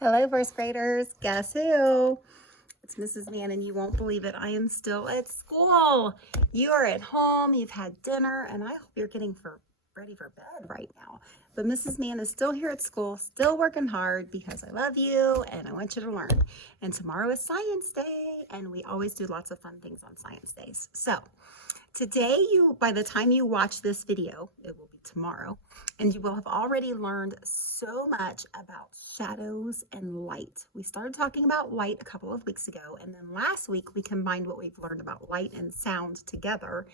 Hello, first graders. Guess who? It's Mrs. Mann, and you won't believe it. I am still at school. You are at home, you've had dinner, and I hope you're getting ready for bed right now. But Mrs. Mann is still here at school, still working hard because I love you and I want you to learn. And tomorrow is Science Day, and we always do lots of fun things on Science Days. So today, by the time you watch this video, it will be tomorrow, and you will have already learned so much about shadows and light. We started talking about light a couple of weeks ago, and then last week we combined what we've learned about light and sound together.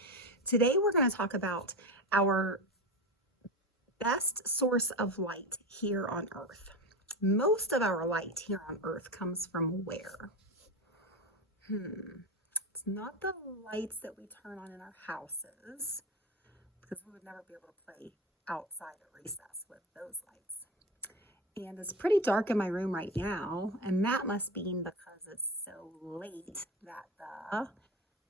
Today we're going to talk about our best source of light here on Earth. Most of our light here on Earth comes from where? It's not the lights that we turn on in our houses, because we would never be able to play outside at recess with those lights. And it's pretty dark in my room right now, and that must mean because it's so late that the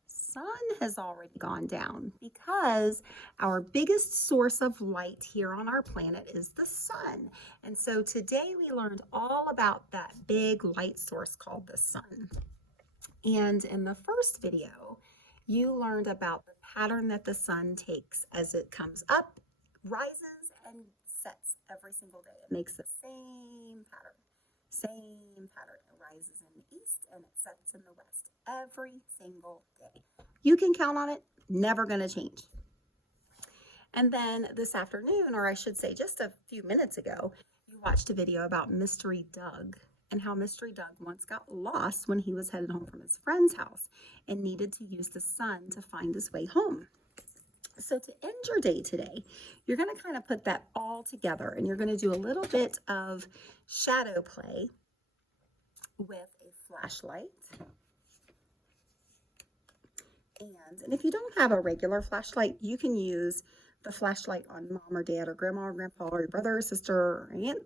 sun has already gone down, because our biggest source of light here on our planet is the sun. And so today we learned all about that big light source called the sun. And in the first video, you learned about the pattern that the sun takes as it comes up, rises, and sets every single day. It makes the same pattern. It rises in the east and it sets in the west every single day. You can count on it, never going to change. And then this afternoon, or I should say just a few minutes ago, you watched a video about Mystery Doug, and how Mystery Doug once got lost when he was headed home from his friend's house and needed to use the sun to find his way home. So to end your day today, you're going to kind of put that all together, and you're going to do a little bit of shadow play with a flashlight. And if you don't have a regular flashlight, you can use the flashlight on mom or dad or grandma or grandpa or your brother or sister or Aunt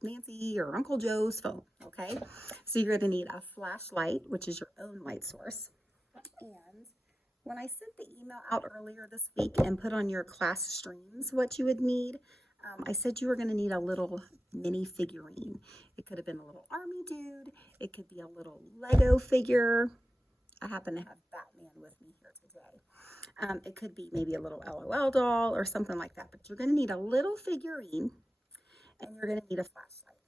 Nancy or Uncle Joe's phone, okay? So you're going to need a flashlight, which is your own light source. And when I sent the email out earlier this week and put on your class streams what you would need, I said you were going to need a little mini figurine. It could have been a little army dude. It could be a little Lego figure. I happen to have Batman with me here today. It could be maybe a little LOL doll or something like that. But you're going to need a little figurine, and you're going to need a flashlight.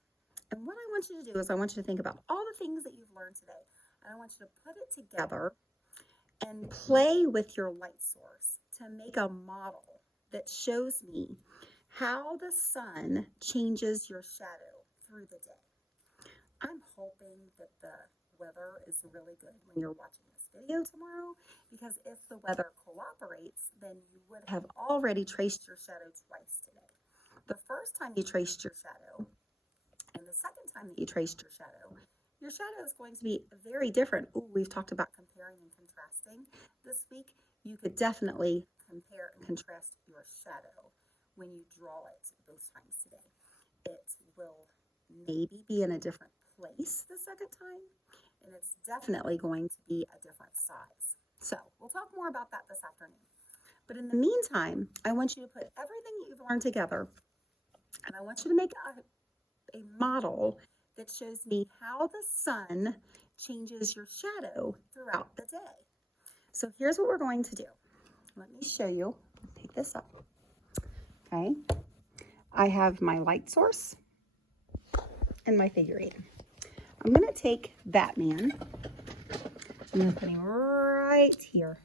And what I want you to do is I want you to think about all the things that you've learned today. And I want you to put it together and play with your light source to make a model that shows me how the sun changes your shadow through the day. I'm hoping that the weather is really good when you're watching this video tomorrow, because if the weather cooperates, then you would have already traced your shadow twice today. The first time you traced your shadow and the second time that you traced your shadow is going to be very different. Ooh, we've talked about comparing and contrasting this week. You could definitely compare and contrast your shadow when you draw it both times today. It will maybe be in a different place the second time, and it's definitely going to be a different size. So we'll talk more about that this afternoon. But in the meantime, I want you to put everything that you've learned together, and I want you to make a model that shows me how the sun changes your shadow throughout the day. So here's what we're going to do. Let me show you. Pick this up. Okay. I have my light source and my figurine. I'm going to take Batman. I'm going to put him right here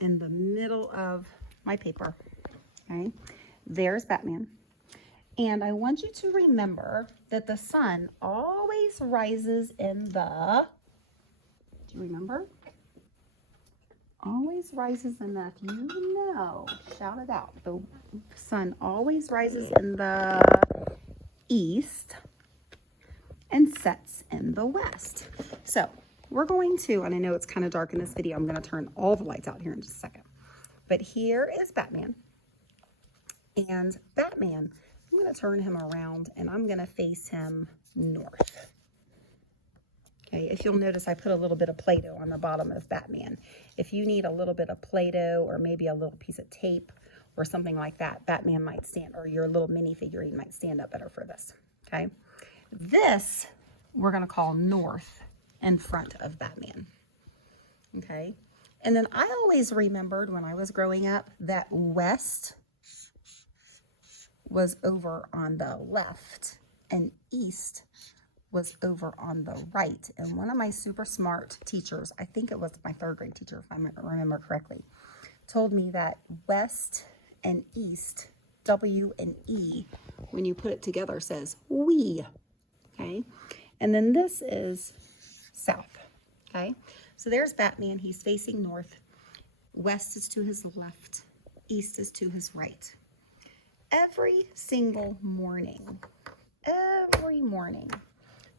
in the middle of my paper. Okay. There's Batman. And I want you to remember that the sun always rises in the, do you remember? Always rises in the, if you know, shout it out. The sun always rises in the east and sets in the west. So we're going to, and I know it's kind of dark in this video, I'm going to turn all the lights out here in just a second. But here is Batman. And Batman, I'm going to turn him around and I'm going to face him north. Okay, if you'll notice, I put a little bit of Play-Doh on the bottom of Batman. If you need a little bit of Play-Doh or maybe a little piece of tape or something like that, Batman might stand, or your little mini figurine might stand up better for this. Okay. This we're going to call north in front of Batman. Okay. And then I always remembered when I was growing up that west was over on the left and east was over on the right. And one of my super smart teachers, I think it was my 3rd grade teacher, if I remember correctly, told me that west and east, W and E, when you put it together, says we. Okay. And then this is south. Okay. So there's Batman. He's facing north. West is to his left. East is to his right. Every single morning,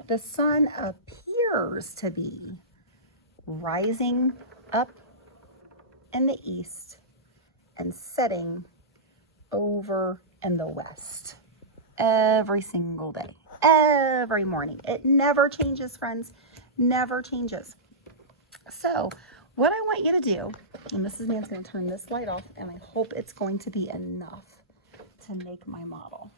the sun appears to be rising up in the east and setting over in the west. Every single day, every morning. It never changes, friends, never changes. So what I want you to do, and Mrs. Mann's going to turn this light off, and I hope it's going to be enough to make my model.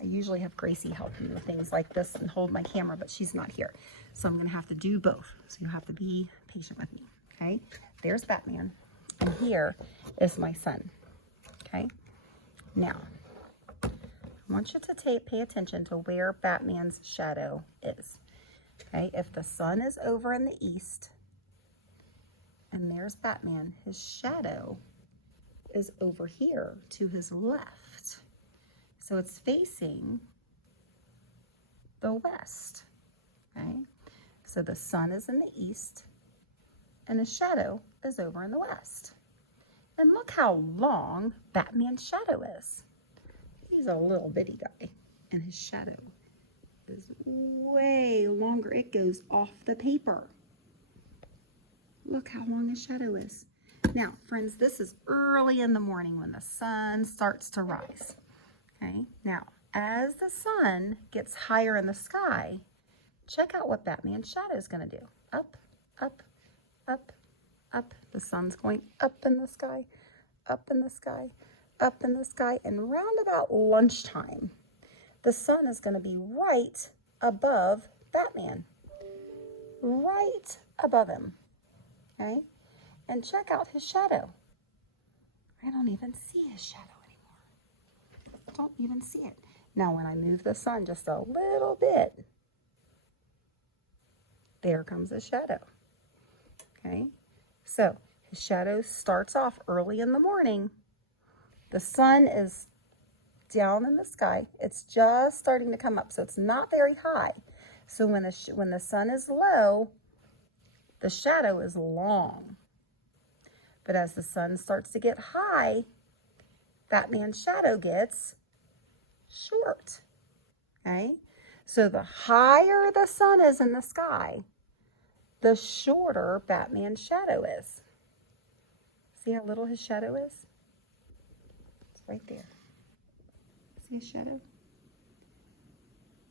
I usually have Gracie help me with things like this and hold my camera, but she's not here. So I'm going to have to do both. So you have to be patient with me, okay? There's Batman, and here is my sun, okay? Now, I want you to pay attention to where Batman's shadow is, okay? If the sun is over in the east, and there's Batman, his shadow is over here to his left. So it's facing the west, okay? So the sun is in the east, and his shadow is over in the west. And look how long Batman's shadow is. He's a little bitty guy, and his shadow is way longer. It goes off the paper. Look how long his shadow is. Now, friends, this is early in the morning when the sun starts to rise. Okay, now, as the sun gets higher in the sky, check out what Batman's shadow is going to do. Up, up, up, up. The sun's going up in the sky, up in the sky, up in the sky, and round about lunchtime, the sun is going to be right above Batman, right above him, okay? And check out his shadow. I don't even see his shadow anymore. Don't even see it. Now, when I move the sun just a little bit, there comes his shadow, okay? So his shadow starts off early in the morning. The sun is down in the sky. It's just starting to come up, so it's not very high. So when the sun is low, the shadow is long. But as the sun starts to get high, Batman's shadow gets short, okay? So the higher the sun is in the sky, the shorter Batman's shadow is. See how little his shadow is? It's right there. See his shadow?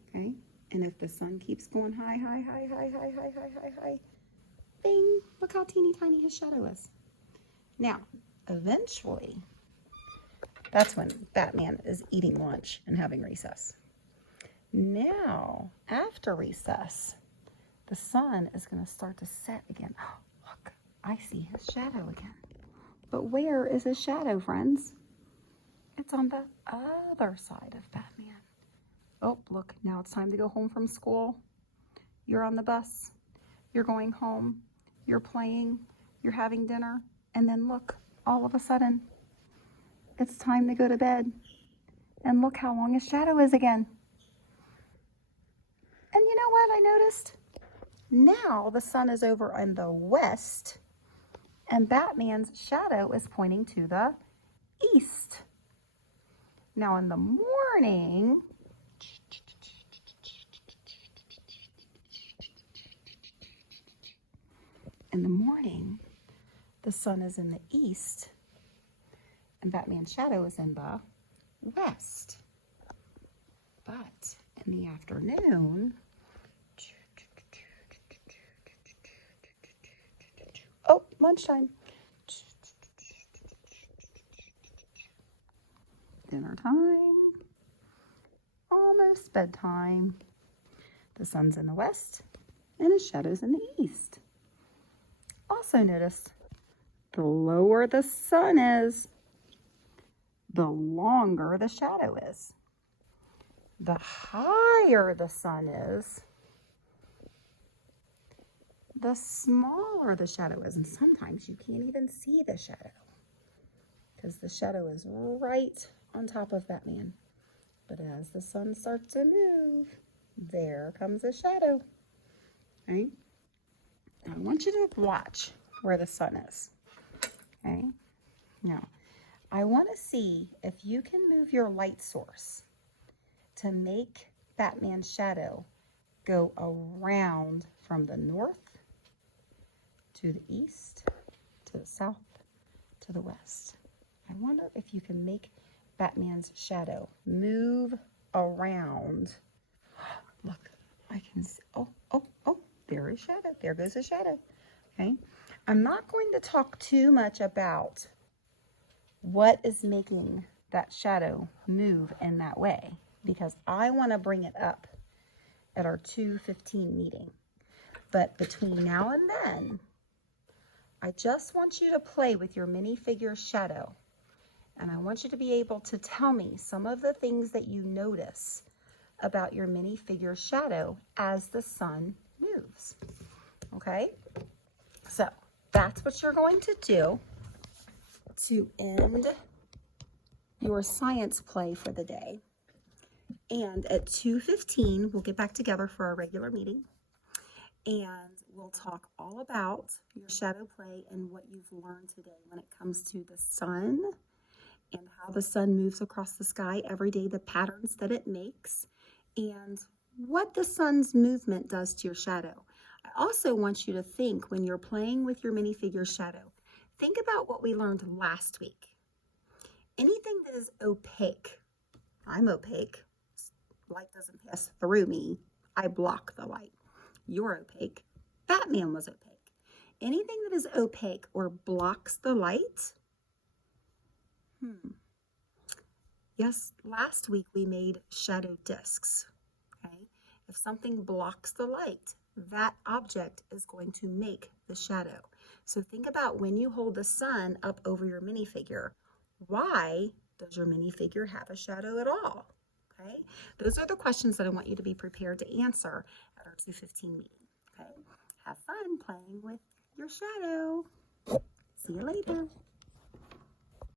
Okay, and if the sun keeps going high, high, high, high, high, high, high, high, high, bing, look how teeny tiny his shadow is. Now, eventually, that's when Batman is eating lunch and having recess. Now, after recess, the sun is going to start to set again. Oh, look, I see his shadow again. But where is his shadow, friends? It's on the other side of Batman. Oh, look, now it's time to go home from school. You're on the bus. You're going home. You're playing. You're having dinner. And then look, all of a sudden, it's time to go to bed. And look how long his shadow is again. And you know what I noticed? Now the sun is over in the west, and Batman's shadow is pointing to the east. Now in the morning, the sun is in the east, and Batman's shadow is in the west. But in the afternoon, oh, lunchtime. Dinner time. Almost almost bedtime. The sun's in the west and his shadow's in the east. Also notice the lower the sun is, the longer the shadow is. The higher the sun is, the smaller the shadow is. And sometimes you can't even see the shadow because the shadow is right on top of Batman. But as the sun starts to move, there comes the shadow. Okay? Now I want you to watch where the sun is. Okay? Now, I want to see if you can move your light source to make Batman's shadow go around from the north to the east, to the south, to the west. I wonder if you can make Batman's shadow move around. Look, I can see, oh, there is shadow. There goes a shadow. Okay. I'm not going to talk too much about what is making that shadow move in that way because I want to bring it up at our 2:15 meeting. But between now and then, I just want you to play with your minifigure shadow. And I want you to be able to tell me some of the things that you notice about your minifigure shadow as the sun moves. Okay? So that's what you're going to do to end your science play for the day. And at 2:15, we'll get back together for our regular meeting. And we'll talk all about your shadow play and what you've learned today when it comes to the sun and how the sun moves across the sky every day, the patterns that it makes, and what the sun's movement does to your shadow. I also want you to think when you're playing with your minifigure shadow, think about what we learned last week. Anything that is opaque, I'm opaque, light doesn't pass through me, I block the light. You're opaque, Batman was opaque. Anything that is opaque or blocks the light, yes, last week we made shadow discs, okay? If something blocks the light, that object is going to make the shadow. So think about when you hold the sun up over your minifigure, why does your minifigure have a shadow at all? Okay? Those are the questions that I want you to be prepared to answer at our 2:15 meeting, okay? Have fun playing with your shadow. See you later.